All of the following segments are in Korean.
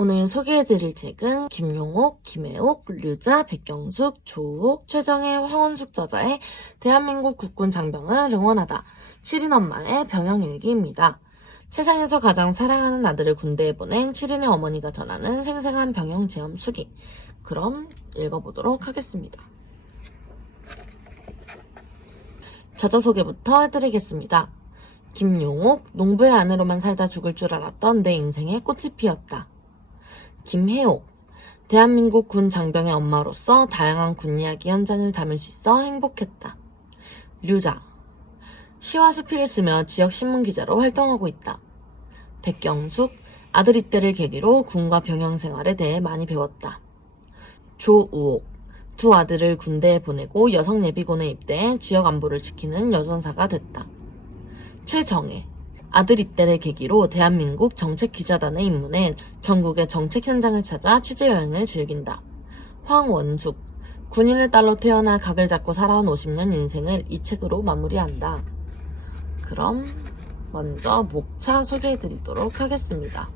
오늘 소개해드릴 책은 김용옥, 김혜옥, 류자, 백경숙, 조우옥, 최정혜, 황원숙 저자의 대한민국 국군 장병을 응원하다 7인 엄마의 병영일기입니다. 세상에서 가장 사랑하는 아들을 군대에 보낸 7인의 어머니가 전하는 생생한 병영 체험 수기. 그럼 읽어보도록 하겠습니다. 저자 소개부터 해드리겠습니다. 김용옥, 농부의 아내로만 살다 죽을 줄 알았던 내 인생에 꽃이 피었다. 김혜옥, 대한민국 군 장병의 엄마로서 다양한 군 이야기 현장을 담을 수 있어 행복했다. 류자, 시와 수필을 쓰며 지역 신문 기자로 활동하고 있다. 백경숙, 아들 입대를 계기로 군과 병영 생활에 대해 많이 배웠다. 조우옥, 두 아들을 군대에 보내고 여성 예비군에 입대해 지역 안보를 지키는 여전사가 됐다. 최정혜, 아들 입대를 계기로 대한민국 정책기자단에 입문해 전국의 정책 현장을 찾아 취재여행을 즐긴다. 황원숙, 군인의 딸로 태어나 각을 잡고 살아온 50년 인생을 이 책으로 마무리한다. 그럼 먼저 목차 소개해드리도록 하겠습니다.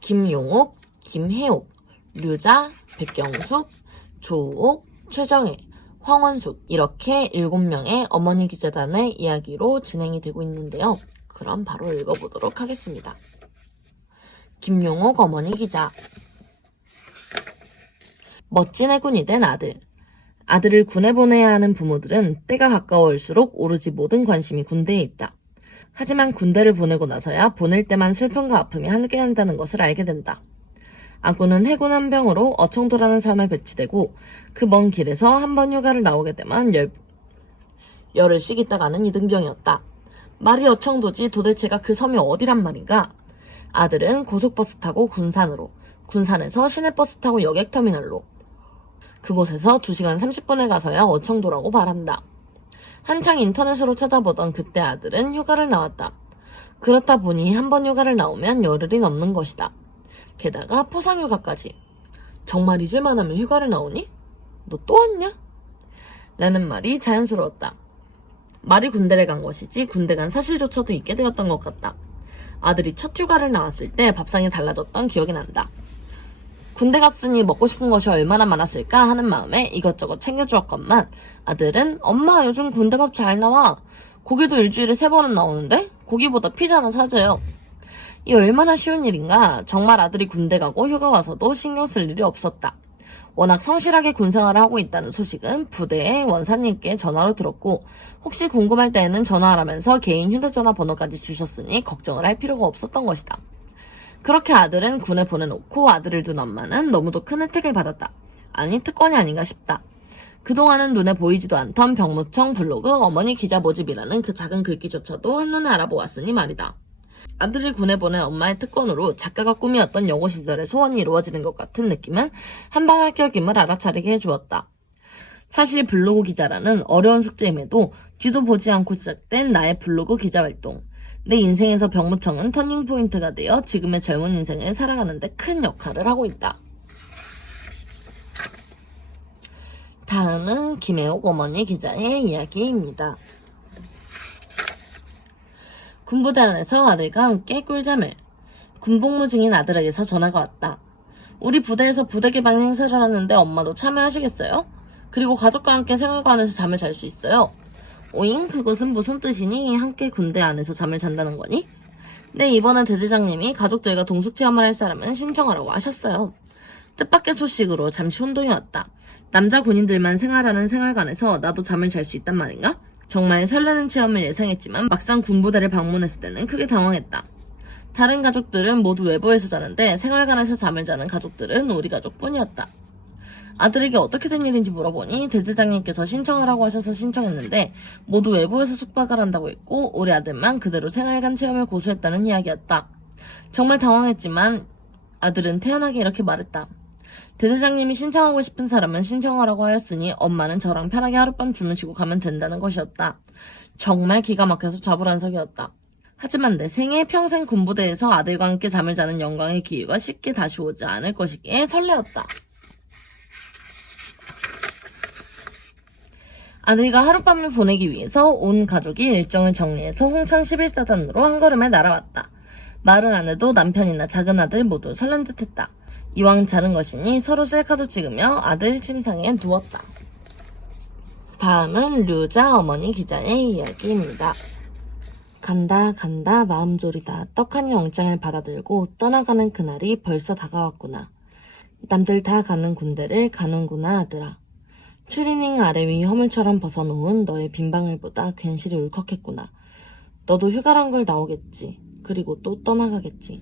김용옥, 김혜옥, 류자, 백경숙, 조우옥, 최정혜, 황원숙 이렇게 7명의 어머니 기자단의 이야기로 진행이 되고 있는데요. 그럼 바로 읽어보도록 하겠습니다. 김용옥 어머니 기자. 멋진 해군이 된 아들. 아들을 군에 보내야 하는 부모들은 때가 가까워올수록 오로지 모든 관심이 군대에 있다. 하지만 군대를 보내고 나서야 보낼 때만 슬픔과 아픔이 함께한다는 것을 알게 된다. 아군은 해군 한 병으로 어청도라는 섬에 배치되고 그 먼 길에서 한 번 휴가를 나오게 되면 열흘씩 있다 가는 이등병이었다. 말이 어청도지 도대체가 그 섬이 어디란 말인가? 아들은 고속버스 타고 군산으로, 군산에서 시내버스 타고 여객터미널로, 그곳에서 2시간 30분에 가서야 어청도라고 말한다. 한창 인터넷으로 찾아보던 그때 아들은 휴가를 나왔다. 그렇다 보니 한 번 휴가를 나오면 열흘이 넘는 것이다. 게다가 포상휴가까지. 정말 잊을만 하면 휴가를 나오니? 너 또 왔냐? 라는 말이 자연스러웠다. 말이 군대를 간 것이지 군대 간 사실조차도 있게 되었던 것 같다. 아들이 첫 휴가를 나왔을 때 밥상이 달라졌던 기억이 난다. 군대 갔으니 먹고 싶은 것이 얼마나 많았을까 하는 마음에 이것저것 챙겨주었건만 아들은 엄마 요즘 군대밥 잘 나와. 고기도 일주일에 3번은 나오는데 고기보다 피자나 사줘요. 이 얼마나 쉬운 일인가. 정말 아들이 군대 가고 휴가 와서도 신경 쓸 일이 없었다. 워낙 성실하게 군생활을 하고 있다는 소식은 부대의 원사님께 전화로 들었고 혹시 궁금할 때에는 전화하라면서 개인 휴대전화 번호까지 주셨으니 걱정을 할 필요가 없었던 것이다. 그렇게 아들은 군에 보내놓고 아들을 둔 엄마는 너무도 큰 혜택을 받았다. 아니 특권이 아닌가 싶다. 그동안은 눈에 보이지도 않던 병무청 블로그 어머니 기자 모집이라는 그 작은 글귀조차도 한눈에 알아보았으니 말이다. 아들을 군에 보낸 엄마의 특권으로 작가가 꿈이었던 여고 시절의 소원이 이루어지는 것 같은 느낌은 한방 합격임을 알아차리게 해주었다. 사실 블로그 기자라는 어려운 숙제임에도 뒤도 보지 않고 시작된 나의 블로그 기자활동. 내 인생에서 병무청은 터닝포인트가 되어 지금의 젊은 인생을 살아가는 데 큰 역할을 하고 있다. 다음은 김혜옥 어머니 기자의 이야기입니다. 군부대 안에서 아들과 함께 꿀잠을. 군복무 중인 아들에게서 전화가 왔다. 우리 부대에서 부대 개방 행사를 하는데 엄마도 참여하시겠어요? 그리고 가족과 함께 생활관에서 잠을 잘 수 있어요. 오잉? 그것은 무슨 뜻이니? 함께 군대 안에서 잠을 잔다는 거니? 네, 이번에 대대장님이 가족들과 동숙체험을 할 사람은 신청하라고 하셨어요. 뜻밖의 소식으로 잠시 혼동이 왔다. 남자 군인들만 생활하는 생활관에서 나도 잠을 잘 수 있단 말인가? 정말 설레는 체험을 예상했지만 막상 군부대를 방문했을 때는 크게 당황했다. 다른 가족들은 모두 외부에서 자는데 생활관에서 잠을 자는 가족들은 우리 가족뿐이었다. 아들에게 어떻게 된 일인지 물어보니 대대장님께서 신청하라고 하셔서 신청했는데 모두 외부에서 숙박을 한다고 했고 우리 아들만 그대로 생활관 체험을 고수했다는 이야기였다. 정말 당황했지만 아들은 태연하게 이렇게 말했다. 대대장님이 신청하고 싶은 사람은 신청하라고 하였으니 엄마는 저랑 편하게 하룻밤 주무시고 가면 된다는 것이었다. 정말 기가 막혀서 좌불안석이었다. 하지만 내 생에 평생 군부대에서 아들과 함께 잠을 자는 영광의 기회가 쉽게 다시 오지 않을 것이기에 설레었다. 아들과 하룻밤을 보내기 위해서 온 가족이 일정을 정리해서 홍천 11사단으로 한 걸음에 날아왔다. 말을 안 해도 남편이나 작은 아들 모두 설렌 듯했다. 이왕 자른 것이니 서로 셀카도 찍으며 아들 침상에 누웠다. 다음은 류자 어머니 기자의 이야기입니다. 간다 마음 졸이다 떡하니 영장을 받아들고 떠나가는 그날이 벌써 다가왔구나. 남들 다 가는 군대를 가는구나 아들아. 추리닝 아래 위 허물처럼 벗어놓은 너의 빈 방을 보다 괜시리 울컥했구나. 너도 휴가란 걸 나오겠지. 그리고 또 떠나가겠지.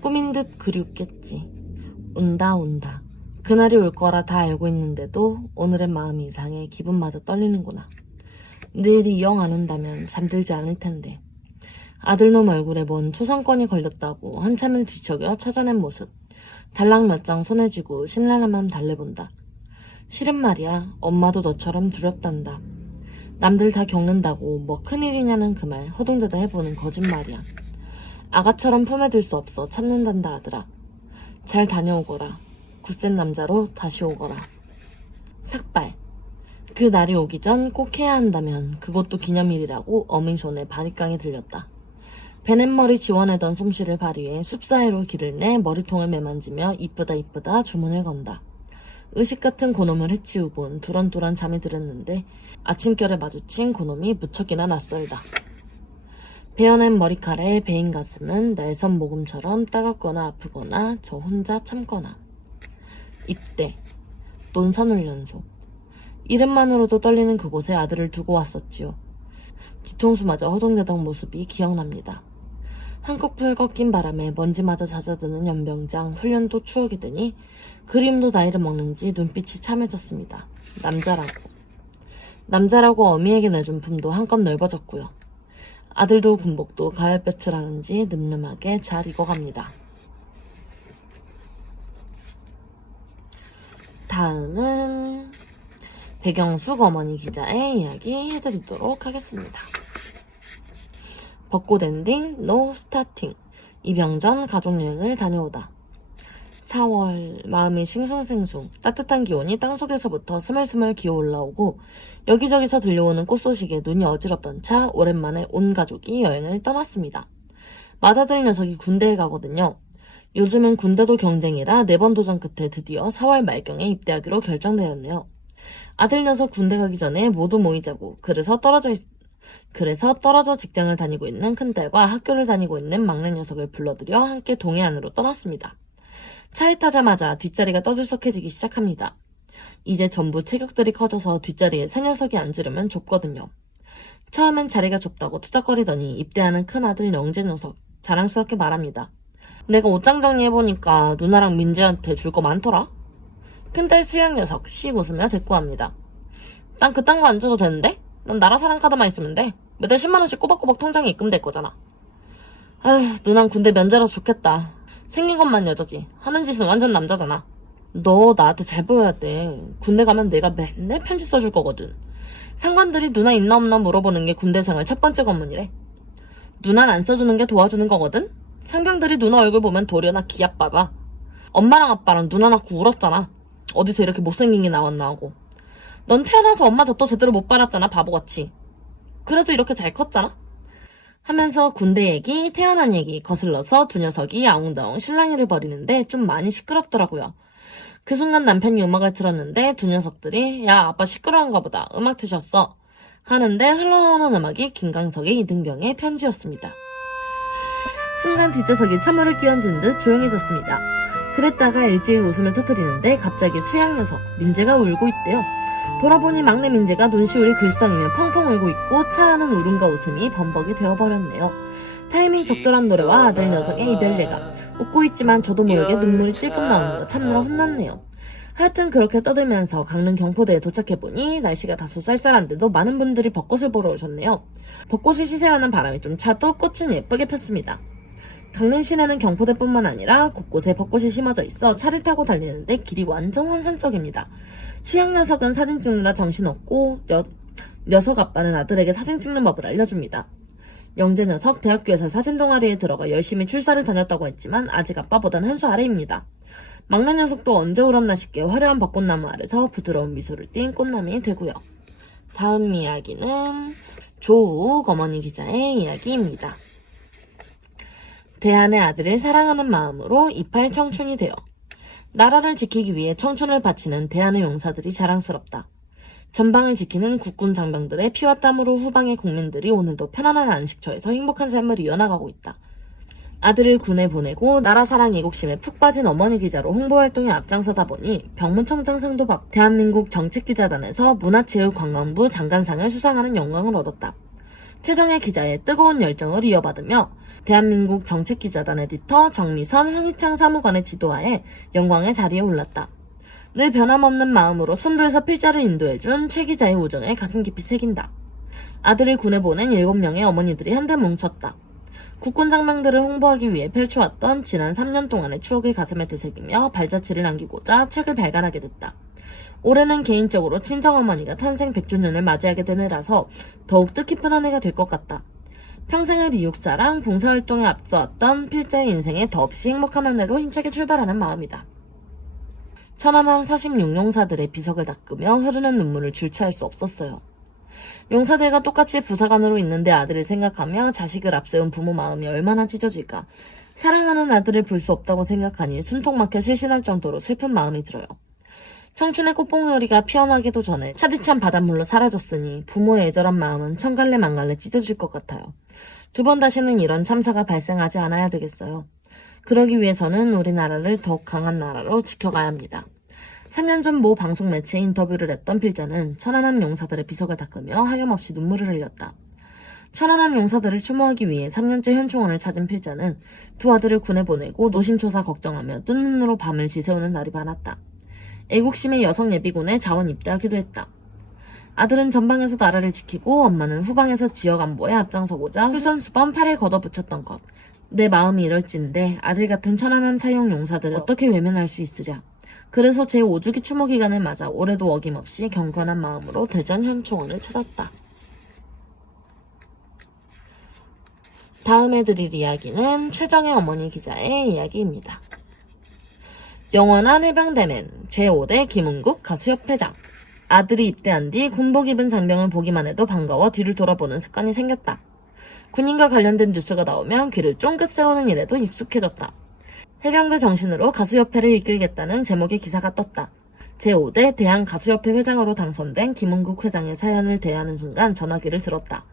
꿈인 듯 그리웠겠지. 온다. 그날이 올 거라 다 알고 있는데도 오늘의 마음이 이상해 기분마저 떨리는구나. 내일이 영 안 온다면 잠들지 않을 텐데. 아들놈 얼굴에 뭔 초상권이 걸렸다고 한참을 뒤척여 찾아낸 모습. 달랑 몇 장 손에 쥐고 심란한 맘 달래본다. 실은 말이야, 엄마도 너처럼 두렵단다. 남들 다 겪는다고 뭐 큰일이냐는 그 말 허둥대다 해보는 거짓말이야. 아가처럼 품에 들 수 없어 참는단다 아들아. 잘 다녀오거라. 굳센 남자로 다시 오거라. 삭발. 그 날이 오기 전 꼭 해야 한다면 그것도 기념일이라고 어미 손에 바리깡이 들렸다. 베넷머리 지워내던 솜씨를 발휘해 숲 사이로 길을 내 머리통을 매만지며 이쁘다 주문을 건다. 의식 같은 고놈을 해치우곤 두런두런 잠이 들었는데 아침결에 마주친 고놈이 무척이나 낯설다. 베어낸 머리칼에 베인 가슴은 날선 모금처럼 따갑거나 아프거나 저 혼자 참거나. 입대. 논산훈련소. 이름만으로도 떨리는 그곳에 아들을 두고 왔었지요. 뒤통수마저 허둥대던 모습이 기억납니다. 한꺼풀 꺾인 바람에 먼지마저 잦아드는 연병장 훈련도 추억이 드니 그림도 나이를 먹는지 눈빛이 참해졌습니다. 남자라고 어미에게 내준 품도 한껏 넓어졌고요. 아들도 군복도 가을볕을 하는지 늠름하게 잘 익어갑니다. 다음은 백영숙 어머니 기자의 이야기 해드리도록 하겠습니다. 벚꽃 엔딩, 노 스타팅. 입영 전 가족여행을 다녀오다. 4월, 마음이 싱숭생숭, 따뜻한 기온이 땅속에서부터 스멀스멀 기어 올라오고 여기저기서 들려오는 꽃 소식에 눈이 어지럽던 차 오랜만에 온 가족이 여행을 떠났습니다. 맏아들 녀석이 군대에 가거든요. 요즘은 군대도 경쟁이라 4번 도전 끝에 드디어 4월 말경에 입대하기로 결정되었네요. 아들 녀석 군대 가기 전에 모두 모이자고 그래서 떨어져 직장을 다니고 있는 큰딸과 학교를 다니고 있는 막내 녀석을 불러들여 함께 동해안으로 떠났습니다. 차에 타자마자 뒷자리가 떠들썩해지기 시작합니다. 이제 전부 체격들이 커져서 뒷자리에 새 녀석이 앉으려면 좁거든요. 처음엔 자리가 좁다고 투닥거리더니 입대하는 큰아들 영재 녀석 자랑스럽게 말합니다. 내가 옷장 정리해보니까 누나랑 민재한테 줄 거 많더라. 큰딸 수양 녀석 씩 웃으며 대꾸합니다. 난 그딴 거 안 줘도 되는데? 난 나라사랑 카드만 있으면 돼. 매달 10만원씩 꼬박꼬박 통장에 입금될 거잖아. 아휴, 누난 군대 면제라서 좋겠다. 생긴 것만 여자지. 하는 짓은 완전 남자잖아. 너 나한테 잘 보여야 돼. 군대 가면 내가 맨날 편지 써줄 거거든. 상관들이 누나 있나 없나 물어보는 게 군대 생활 첫 번째 관문이래. 누나는 안 써주는 게 도와주는 거거든? 상병들이 누나 얼굴 보면 도려나 기합받아. 엄마랑 아빠랑 누나 낳고 울었잖아. 어디서 이렇게 못생긴 게 나왔나 하고. 넌 태어나서 엄마 젖도 제대로 못 빨았잖아, 바보같이. 그래도 이렇게 잘 컸잖아? 하면서 군대 얘기, 태어난 얘기 거슬러서 두 녀석이 아웅다웅 실랑이를 벌이는데 좀 많이 시끄럽더라고요. 그 순간 남편이 음악을 틀었는데 두 녀석들이 야, 아빠 시끄러운가 보다. 음악 트셨어. 하는데 흘러나오는 음악이 김광석의 이등병의 편지였습니다. 순간 뒷좌석이 찬물을 끼얹은 듯 조용해졌습니다. 그랬다가 일제히 웃음을 터뜨리는데 갑자기 수양 녀석, 민재가 울고 있대요. 돌아보니 막내 민재가 눈시울이 글썽이며 펑펑 울고 있고 차 안은 울음과 웃음이 범벅이 되어버렸네요. 타이밍 적절한 노래와 아들 녀석의 이별예감. 웃고 있지만 저도 모르게 눈물이 찔끔 나오는 거 참느라 혼났네요. 하여튼 그렇게 떠들면서 강릉 경포대에 도착해보니 날씨가 다소 쌀쌀한데도 많은 분들이 벚꽃을 보러 오셨네요. 벚꽃이 시세하는 바람이 좀 차도 꽃은 예쁘게 폈습니다. 강릉 시내는 경포대뿐만 아니라 곳곳에 벚꽃이 심어져 있어 차를 타고 달리는데 길이 완전 환상적입니다. 수양 녀석은 사진 찍느라 정신없고 녀석 아빠는 아들에게 사진 찍는 법을 알려줍니다. 영재 녀석 대학교에서 사진 동아리에 들어가 열심히 출사를 다녔다고 했지만 아직 아빠보단 한 수 아래입니다. 막내 녀석도 언제 울었나 싶게 화려한 벚꽃나무 아래서 부드러운 미소를 띤 꽃남이 되고요. 다음 이야기는 조우욱 어머니 기자의 이야기입니다. 대한의 아들을 사랑하는 마음으로 이팔 청춘이 되어 나라를 지키기 위해 청춘을 바치는 대한의 용사들이 자랑스럽다. 전방을 지키는 국군 장병들의 피와 땀으로 후방의 국민들이 오늘도 편안한 안식처에서 행복한 삶을 이어나가고 있다. 아들을 군에 보내고 나라 사랑 애국심에 푹 빠진 어머니 기자로 홍보활동에 앞장서다 보니 병무청장상도 받고 대한민국 정책기자단에서 문화체육관광부 장관상을 수상하는 영광을 얻었다. 최정예 기자의 뜨거운 열정을 이어받으며 대한민국 정책기자단 에디터 정미선, 황희창 사무관의 지도하에 영광의 자리에 올랐다. 늘 변함없는 마음으로 손들서 필자를 인도해준 최 기자의 우정을 가슴 깊이 새긴다. 아들을 군에 보낸 7명의 어머니들이 한데 뭉쳤다. 국군 장병들을 홍보하기 위해 펼쳐왔던 지난 3년 동안의 추억을 가슴에 되새기며 발자취를 남기고자 책을 발간하게 됐다. 올해는 개인적으로 친정어머니가 탄생 100주년을 맞이하게 된 해라서 더욱 뜻깊은 한 해가 될 것 같다. 평생을 이육사랑 봉사활동에 앞서왔던 필자의 인생에 더없이 행복한 한 해로 힘차게 출발하는 마음이다. 천안함 46용사들의 비석을 닦으며 흐르는 눈물을 줄치할 수 없었어요. 용사들과 똑같이 부사관으로 있는데 아들을 생각하며 자식을 앞세운 부모 마음이 얼마나 찢어질까. 사랑하는 아들을 볼 수 없다고 생각하니 숨통 막혀 실신할 정도로 슬픈 마음이 들어요. 청춘의 꽃봉오리가 피어나기도 전에 차디찬 바닷물로 사라졌으니 부모의 애절한 마음은 천갈래 만갈래 찢어질 것 같아요. 2번 다시는 이런 참사가 발생하지 않아야 되겠어요. 그러기 위해서는 우리나라를 더욱 강한 나라로 지켜가야 합니다. 3년 전 모 방송 매체에 인터뷰를 했던 필자는 천안함 용사들의 비석을 닦으며 하염없이 눈물을 흘렸다. 천안함 용사들을 추모하기 위해 3년째 현충원을 찾은 필자는 두 아들을 군에 보내고 노심초사 걱정하며 뜬 눈으로 밤을 지새우는 날이 많았다. 애국심의 여성 예비군에 자원 입대하기도 했다. 아들은 전방에서 나라를 지키고 엄마는 후방에서 지역 안보에 앞장서고자 솔선수범 팔을 걷어붙였던 것. 내 마음이 이럴진데 아들 같은 천안함 사용 용사들을 어떻게 외면할 수 있으랴. 그래서 제5주기 추모 기간을 맞아 올해도 어김없이 경건한 마음으로 대전 현충원을 찾았다. 다음에 드릴 이야기는 최정예 어머니 기자의 이야기입니다. 영원한 해병대맨 제5대 김은국 가수협회장. 아들이 입대한 뒤 군복 입은 장병을 보기만 해도 반가워 뒤를 돌아보는 습관이 생겼다. 군인과 관련된 뉴스가 나오면 귀를 쫑긋 세우는 일에도 익숙해졌다. 해병대 정신으로 가수협회를 이끌겠다는 제목의 기사가 떴다. 제5대 대한가수협회 회장으로 당선된 김은국 회장의 사연을 대하는 순간 전화기를 들었다.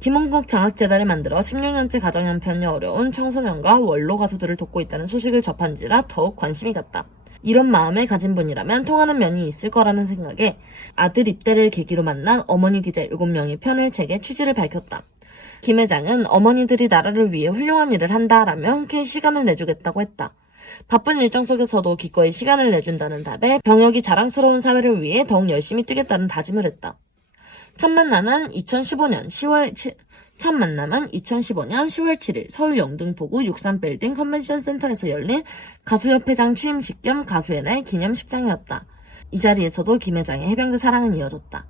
김은국 장학재단을 만들어 16년째 가정 형편이 어려운 청소년과 원로 가수들을 돕고 있다는 소식을 접한지라 더욱 관심이 갔다. 이런 마음을 가진 분이라면 통하는 면이 있을 거라는 생각에 아들 입대를 계기로 만난 어머니 기자 7명이 편을 책에 취지를 밝혔다. 김 회장은 어머니들이 나라를 위해 훌륭한 일을 한다라며 흔쾌히 시간을 내주겠다고 했다. 바쁜 일정 속에서도 기꺼이 시간을 내준다는 답에 병역이 자랑스러운 사회를 위해 더욱 열심히 뛰겠다는 다짐을 했다. 첫 만남은 2015년 10월 7일 서울 영등포구 63빌딩 컨벤션 센터에서 열린 가수협회장 취임식 겸 가수의 날 기념식장이었다. 이 자리에서도 김 회장의 해병대 사랑은 이어졌다.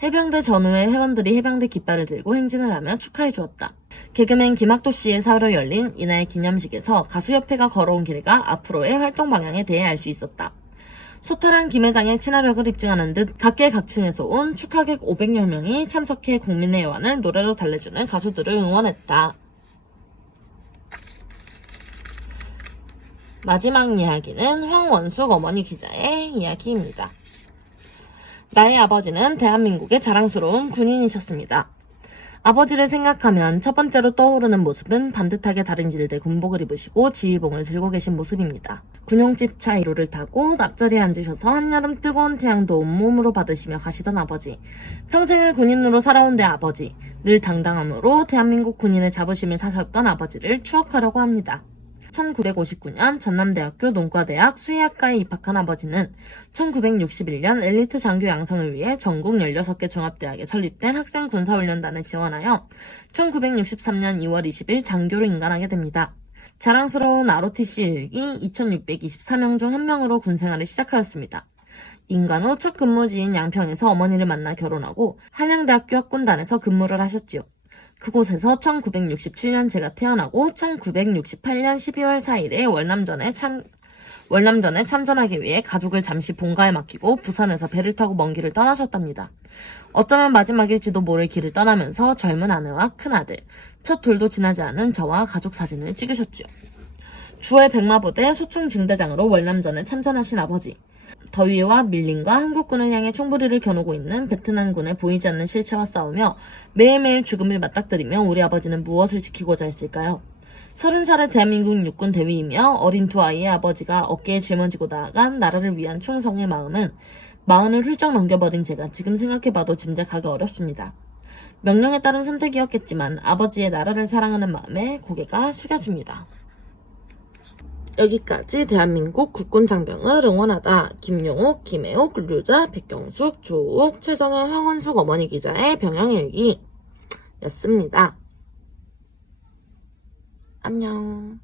해병대 전후의 회원들이 해병대 깃발을 들고 행진을 하며 축하해 주었다. 개그맨 김학도 씨의 사회로 열린 이날 기념식에서 가수협회가 걸어온 길과 앞으로의 활동 방향에 대해 알 수 있었다. 소탈한 김 회장의 친화력을 입증하는 듯 각계각층에서 온 축하객 500여 명이 참석해 국민의 애환을 노래로 달래주는 가수들을 응원했다. 마지막 이야기는 황원숙 어머니 기자의 이야기입니다. 나의 아버지는 대한민국의 자랑스러운 군인이셨습니다. 아버지를 생각하면 첫 번째로 떠오르는 모습은 반듯하게 다림질대 군복을 입으시고 지휘봉을 들고 계신 모습입니다. 군용집 차 1호를 타고 앞자리에 앉으셔서 한여름 뜨거운 태양도 온몸으로 받으시며 가시던 아버지. 평생을 군인으로 살아온 내 아버지. 늘 당당함으로 대한민국 군인의 자부심을 사셨던 아버지를 추억하려고 합니다. 1959년 전남대학교 농과대학 수의학과에 입학한 아버지는 1961년 엘리트 장교 양성을 위해 전국 16개 종합대학에 설립된 학생군사훈련단에 지원하여 1963년 2월 20일 장교로 임관하게 됩니다. 자랑스러운 ROTC 일기 2624명 중 한 명으로 군생활을 시작하였습니다. 임관 후 첫 근무지인 양평에서 어머니를 만나 결혼하고 한양대학교 학군단에서 근무를 하셨지요. 그곳에서 1967년 제가 태어나고 1968년 12월 4일에 월남전에 참전하기 위해 가족을 잠시 본가에 맡기고 부산에서 배를 타고 먼 길을 떠나셨답니다. 어쩌면 마지막일지도 모를 길을 떠나면서 젊은 아내와 큰아들, 첫 돌도 지나지 않은 저와 가족 사진을 찍으셨지요. 주월 백마부대 소총 중대장으로 월남전에 참전하신 아버지, 더위와 밀림과 한국군을 향해 총부리를 겨누고 있는 베트남군의 보이지 않는 실체와 싸우며 매일매일 죽음을 맞닥뜨리며 우리 아버지는 무엇을 지키고자 했을까요? 30살의 대한민국 육군 대위이며 어린 두 아이의 아버지가 어깨에 짊어지고 나아간 나라를 위한 충성의 마음은 40을 훌쩍 넘겨버린 제가 지금 생각해봐도 짐작하기 어렵습니다. 명령에 따른 선택이었겠지만 아버지의 나라를 사랑하는 마음에 고개가 숙여집니다. 여기까지 대한민국 국군장병을 응원하다 김용옥, 김혜옥, 류자, 백경숙, 조욱, 최정혜, 황원숙 어머니 기자의 병영일기였습니다. 안녕.